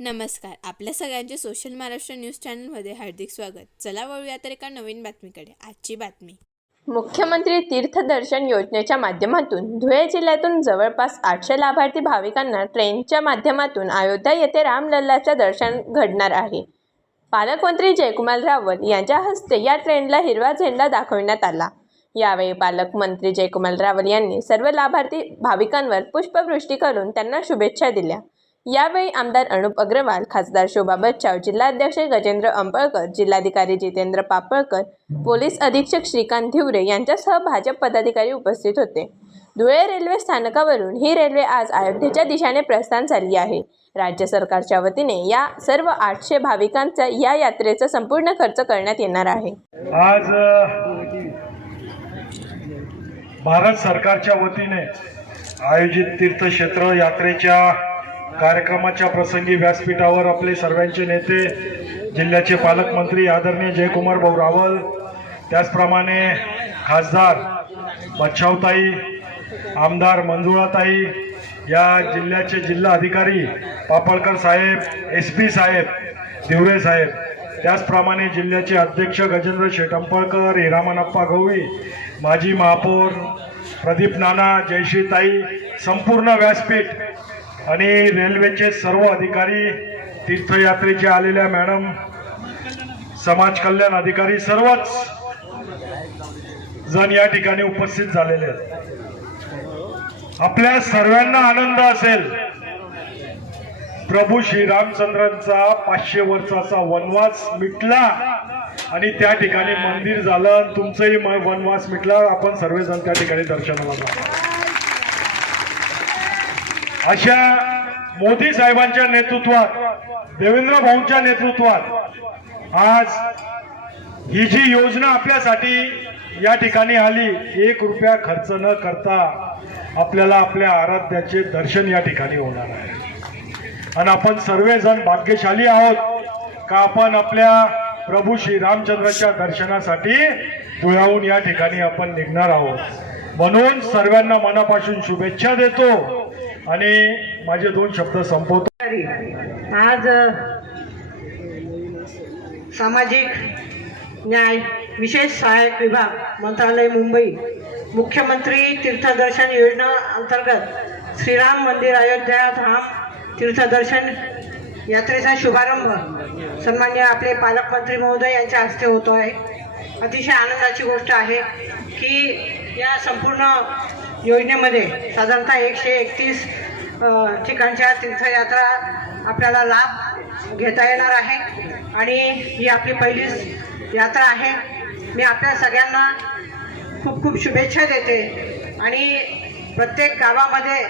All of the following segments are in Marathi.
नमस्कार. आपल्या सगळ्यांचे सोशल महाराष्ट्र न्यूज चॅनलमध्ये हार्दिक स्वागत. चला वळूया तर एका नवीन बातमीकडे. आजची बातमी. मुख्यमंत्री तीर्थदर्शन योजनेच्या माध्यमातून धुळे जिल्ह्यातून जवळपास 800 लाभार्थी भाविकांना ट्रेनच्या माध्यमातून अयोध्या येथे रामलल्लाचं दर्शन घडणार आहे. पालकमंत्री जयकुमार रावल यांच्या हस्ते या ट्रेनला हिरवा झेंडा दाखवण्यात आला. यावेळी पालकमंत्री जयकुमार रावल यांनी सर्व लाभार्थी भाविकांवर पुष्पवृष्टी करून त्यांना शुभेच्छा दिल्या. यावेळी आमदार अनुप अग्रवाल, खासदार शोभा बच्चाव, जिल्हाध्यक्ष गजेंद्र अंपळकर, जिल्हाधिकारी जितेंद्र पापळकर, पोलीस अधीक्षक श्रीकांत धिवरे यांच्यासह भाजप पदाधिकारी उपस्थित होते. धुळे रेल्वे स्थानकावरून ही रेल्वे आज अयोध्येच्या दिशेने प्रस्थान झाली आहे. राज्य सरकारच्या वतीने या सर्व 800 भाविकांचा या यात्रेचा संपूर्ण खर्च करण्यात येणार आहे. आज भारत सरकारच्या वतीने आयोजित तीर्थक्षेत्र यात्रेच्या कार्यक्रमाच्या प्रसंगी व्यासपीठावर आपले सर्वांचे नेते, जिल्ह्याचे पालकमंत्री आदरणीय जयकुमार भाऊ रावल, त्याचप्रमाणे खासदार बच्चावताई, आमदार मंजुळाताई, या जिल्ह्याचे जिल्हा अधिकारी पापळकर साहेब, SP साहेब, धिवरे साहेब, त्याचप्रमाणे जिल्ह्याचे अध्यक्ष गजेंद्र शेठ अंपळकर, हिरामनप्पा गवळी, माजी महापौर प्रदीप नाना, जयश्रीताई, संपूर्ण व्यासपीठ आणि रेल्वेचे सर्व अधिकारी, तीर्थयात्रेचे आलेल्या मॅडम, समाज कल्याण अधिकारी, सर्वच जण या ठिकाणी उपस्थित झालेले आहेत. आपल्या सर्वांना आनंद असेल, प्रभू श्रीरामचंद्रांचा 500 वर्षाचा वनवास मिटला आणि त्या ठिकाणी मंदिर झालं. तुमचंही वनवास मिटला. आपण सर्वजण त्या ठिकाणी दर्शनाला जातो. अशा मोदी साहेबांच्या नेतृत्वात, देवेंद्र भाऊंच्या नेतृत्वात आज ही जी योजना आपल्यासाठी या ठिकाणी आली, 1 रुपया खर्च न करता आपल्याला आपल्या आराध्याचे दर्शन या ठिकाणी होणार आहे. आणि आपण सर्वजण भाग्यशाली आहोत का आपण आपल्या प्रभू श्री रामचंद्राच्या दर्शनासाठी धुळ्याहून या ठिकाणी आपण निघणार आहोत. म्हणून सर्वांना मनापासून शुभेच्छा देतो आणि माझे 2 शब्द संपवतो. आज सामाजिक न्याय विशेष सहाय्यक विभाग मंत्रालय मुंबई मुख्यमंत्री तीर्थदर्शन योजना अंतर्गत श्रीराम मंदिर अयोध्या धाम तीर्थदर्शन यात्रेचा शुभारंभ सन्मान्य आपले पालकमंत्री महोदय यांच्या हस्ते होतो आहे. अतिशय आनंदाची गोष्ट आहे की या संपूर्ण योजनेमध्ये साधारणतः 131 ठिकाणच्या तीर्थयात्रा आपल्याला लाभ घेता येणार आहे आणि ही आपली पहिलीच यात्रा आहे. मी आपल्या सगळ्यांना खूप खूप शुभेच्छा देते आणि प्रत्येक गावामध्ये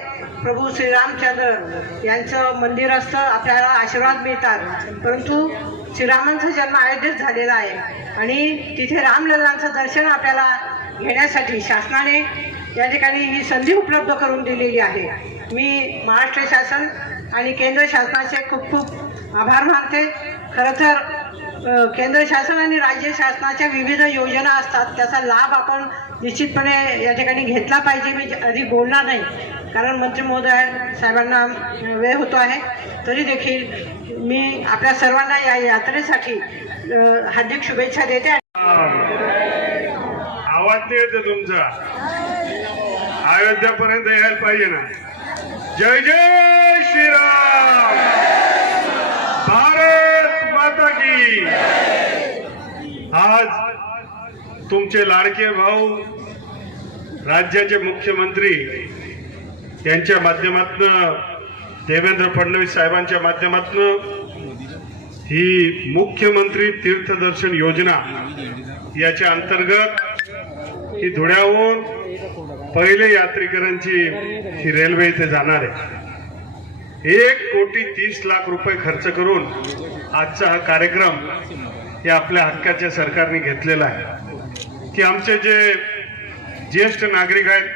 प्रभू श्रीरामचंद्र यांचं मंदिर असतं, आपल्याला आशीर्वाद मिळतात. परंतु श्रीरामांचा जन्म अयोध्येत झालेला आहे आणि तिथे रामलल्लांचं दर्शन आपल्याला घेण्यासाठी शासनाने या ठिकाणी ही संधी उपलब्ध करून दिलेली आहे. मी महाराष्ट्र शासन आणि केंद्र शासनाचे खूप खूप आभार मानते. खरं तर केंद्र शासन आणि राज्य शासनाच्या विविध योजना असतात, त्याचा लाभ आपण निश्चितपणे या ठिकाणी घेतला पाहिजे. मी अधिक बोलणार नाही कारण मंत्री महोदय साहेबांना वेळ होतो आहे. तरी देखील मी आपल्या सर्वांना या यात्रेसाठी हार्दिक शुभेच्छा देते. आवाज येते तुमचा, अयोध्यापर्यंत यायला पाहिजे ना. जय जय श्रीराम, भारत माता की. आज तुमचे लाडके भाऊ, राज्याचे मुख्यमंत्री यांच्या माध्यमातून, देवेंद्र फडणवीस साहेबांच्या माध्यमातून ही मुख्यमंत्री तीर्थदर्शन योजना याच्या अंतर्गत ही धुळ्याहून पहिले यात्रेकरांची ही रेल्वे इथे जाणार आहे. 1,30,00,000 रुपये खर्च करून आजचा हा कार्यक्रम हे आपल्या हक्काच्या सरकारने घेतलेला आहे की आमचे जे ज्येष्ठ नागरिक आहेत,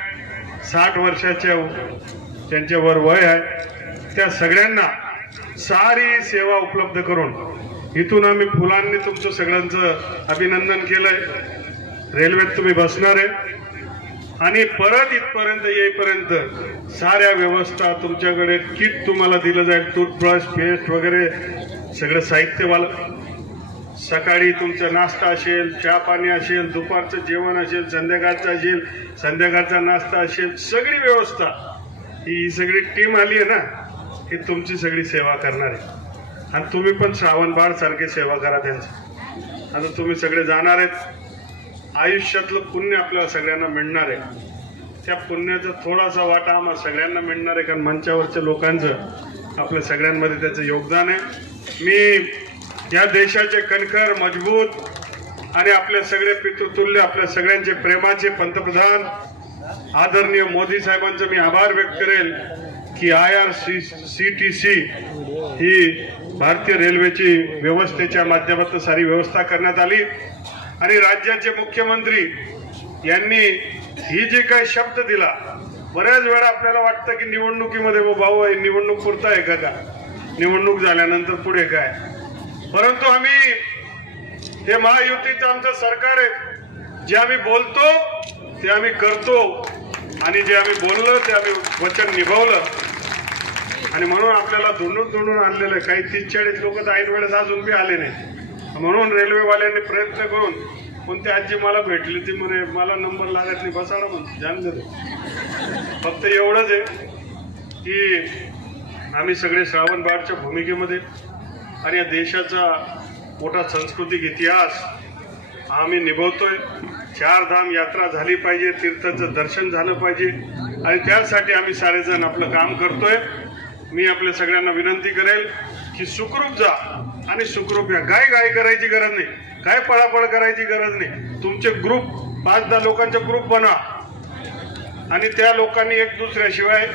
60 वर्षाच्या त्यांच्यावर वय आहे, त्या सगळ्यांना सारी सेवा उपलब्ध करून इथून आम्ही फुलांनी तुमचं सगळ्यांचं अभिनंदन केलंय. रेल्वेत तुम्ही बसणार आहे आणि परत इथपर्यंत येईपर्यंत साऱ्या व्यवस्था तुमच्याकडे किट तुम्हाला दिलं जाईल, टूथब्रश, पेस्ट वगैरे सगळं साहित्यवालं. सकाळी तुमचा नाश्ता असेल, चहा पाणी असेल, दुपारचं जेवण असेल, संध्याकाळचा नाश्ता असेल, सगळी व्यवस्था ही सगळी टीम आली आहे ना, ही तुमची सगळी सेवा करणार आहे. आणि तुम्ही पण श्रावण बाळ सारखे सेवा करा त्यांची. आता तुम्ही सगळे जाणार आहेत, आयुष्यातलं पुण्य आपल्याला सगळ्यांना मिळणार आहे. त्या पुण्याचा थोडासा वाटा आम्हाला सगळ्यांना मिळणार आहे, कारण मंचावरच्या लोकांचं आपल्या सगळ्यांमध्ये त्याचं योगदान आहे. मी या देशाचे कणखर, मजबूत आणि आपले सगळे पितृतुल्य, आपल्या सगळ्यांचे प्रेमाचे पंतप्रधान आदरणीय मोदी साहेबांचं मी आभार व्यक्त करेल की IRCTC ही भारतीय रेल्वेची व्यवस्थेच्या माध्यमातून सारी व्यवस्था करण्यात आली. आणि राज्याचे मुख्यमंत्री यांनी ही जे काही शब्द दिला, बऱ्याच वेळा आपल्याला वाटतं की निवडणुकीमध्ये भाऊ निवडणूक पुरता आहे का, निवडणूक झाल्यानंतर पुढे काय. परंतु आम्ही हे महायुतीचं आमचं सरकार आहे, जे आम्ही बोलतो ते आम्ही करतो आणि जे आम्ही बोललो ते आम्ही वचन निभावलं. आणि म्हणून आपल्याला धुंडून आणलेलं आहे. काही 30-40 लोक तर ऐन वेळेस अजून बी आले नाही. म्हणून रेल्वेवाल्यांनी प्रयत्न करून, कोणती आजी मला भेटली ती म्हणे मला नंबर लागत नाही, बसाडा म्हणून जाणलं. फक्त एवढंच आहे की आम्ही सगळे श्रावण बाळच्या भूमिकेमध्ये आणि या देशाचा मोठा सांस्कृतिक इतिहास आम्ही निभवतोय. 4 धाम यात्रा झाली पाहिजे, तीर्थाचं दर्शन झालं पाहिजे आणि त्यासाठी आम्ही सारेजण आपलं काम करतोय. मी आपल्या सगळ्यांना विनंती करेल की सुखरूप जा आणि सुखरूप या. काय करायची गरज नाही, काय पळापळ करायची गरज नाही. तुमचे ग्रुप 5-10 लोकांचा ग्रुप बनवा आणि त्या लोकांनी एक दुसऱ्याशिवाय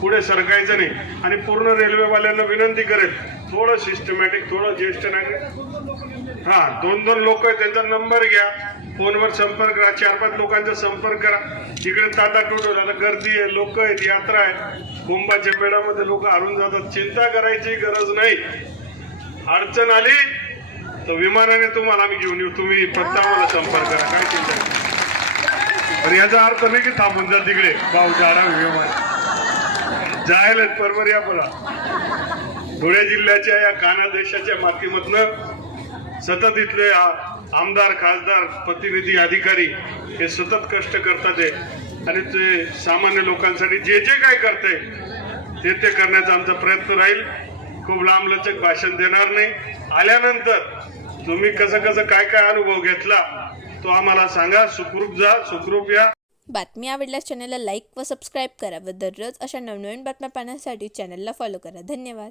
पुढे सरकायचं नाही. आणि पूर्ण रेल्वेवाल्यांना विनंती करेल, थोडं सिस्टमॅटिक, थोडं ज्येष्ठ नागरिक, 2-2 लोक आहेत त्यांचा नंबर घ्या, फोनवर संपर्क करा, 4-5 लोकांचा संपर्क करा. इकडे ताटाटूट आता गर्दी आहे, लोक आहेत, यात्रा आहे, कुंभाच्या मेळ्यामध्ये लोक हरून जातात. चिंता करायची गरज नाही. अडचण आली तर विमानाने तुम्हाला आम्ही घेऊन येऊ, तुम्ही फक्त आम्हाला संपर्क करा, काय चिंता नाही. पण याचा अर्थ नाही की थांबून जा तिकडे भाऊ जाडा विमान जायला बरोबर. या बोला, धुळे जिल्ह्याच्या या कानादेशाच्या माध्यमातून सतत इथले आमदार, खासदार, प्रतिनिधी, अधिकारी हे सतत कष्ट करतात आहे आणि ते सामान्य लोकांसाठी जे काय करते ते करण्याचा आमचा प्रयत्न राहील. खूप लांबलचक भाषण देणार नाही. आल्यानंतर तुम्ही कसं काय अनुभव घेतला तो आम्हाला सांगा. सुखरूप जा, सुखरूप या. बातमी आवडल्यास चॅनलला लाईक व सबस्क्राईब करा व दररोज अशा नवनवीन बातम्या पाहण्यासाठी चॅनलला फॉलो करा. धन्यवाद.